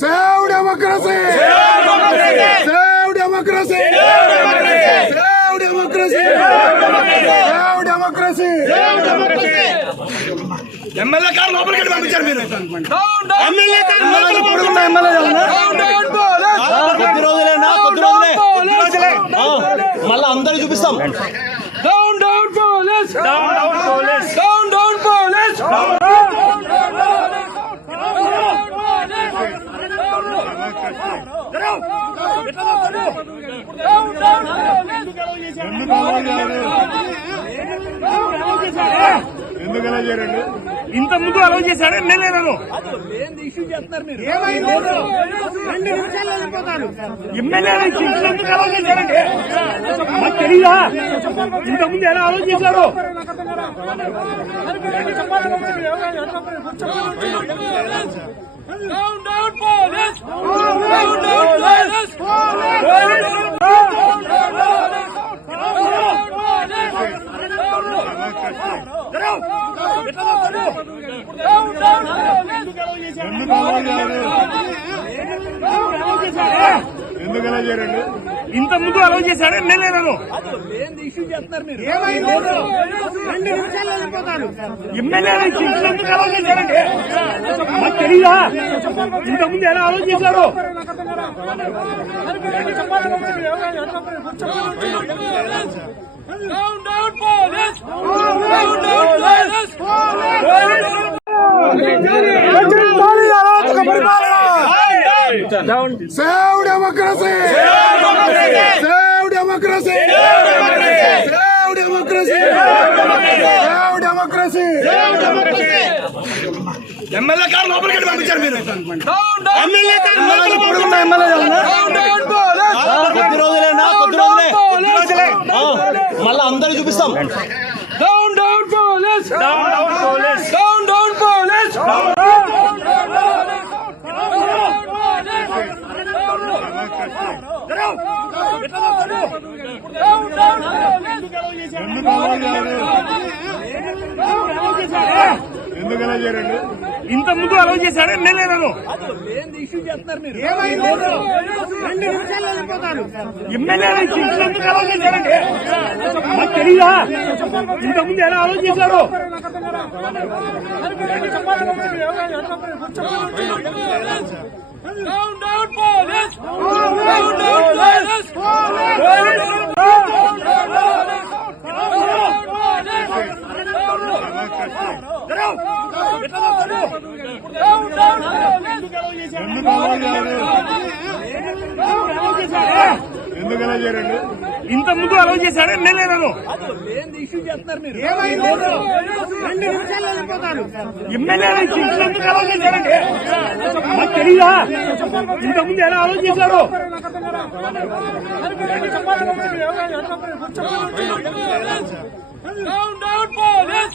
Save democracy save democracy save democracy save democracy MLA car లోపలికి పంపించారు మీరు MLA car లోపలికి పడుకున్న ఎమ్మెల్యే కొద్ది రోజులేనా కొద్ది రోజులే. ఆ, మళ్ళా అందరికి చూపిస్తాం down down police down down police down down police ఎందుకు ఎందుకలా చేయరండి ఇంత ముందు అలౌ చేశాడు ఎమ్మెల్యేలను నేను ఎమ్మెల్యే ఎందుకు అలౌ చేశారండి మాకు తెలీదా ఇంత ముందు ఎలా అలౌ చేశారు ఎందుకు ఎందుకలా చేయరండి ఇంత ముందు అలౌ చేశాడు ఎమ్మెల్యేలను ఎమ్మెల్యేలు ఇంట్లో ఎందుకు అలౌ చేశారండి మాకు తెలియదా ఇంత ముందు ఎలా అలౌ చేశారు డౌన్ డౌన్ పరిపాలన save democracy save democracy save democracy save democracy MLA car లోపలికి పంపించారు మీరు ఎమ్మెల్యే కారు లోపలికి ఎమ్మెల్యే ఆ, కొద్ది రోజులేనా కొద్ది రోజులే ఆ, మళ్ళా అందరికి చూపిస్తాం down down police down down police down down police ఎందుకు అలా చేయరండి ఇంత ముందు అలౌ చేశాడు ఎమ్మెల్యేలను ఎమ్మెల్యేలు ఇంట్లో ఎందుకు అలౌ చేశారండి తెలీదా ఇంత ముందు ఎలా అలౌ చేశారు ఎందుకలా చేయండి ఇంత ముందు అలౌ చేశాడు ఎందుకు అలౌ చేశారండి? మాకు తెలీదా? ఇంత ముందు ఎలా అలౌ చేశారు? Down down police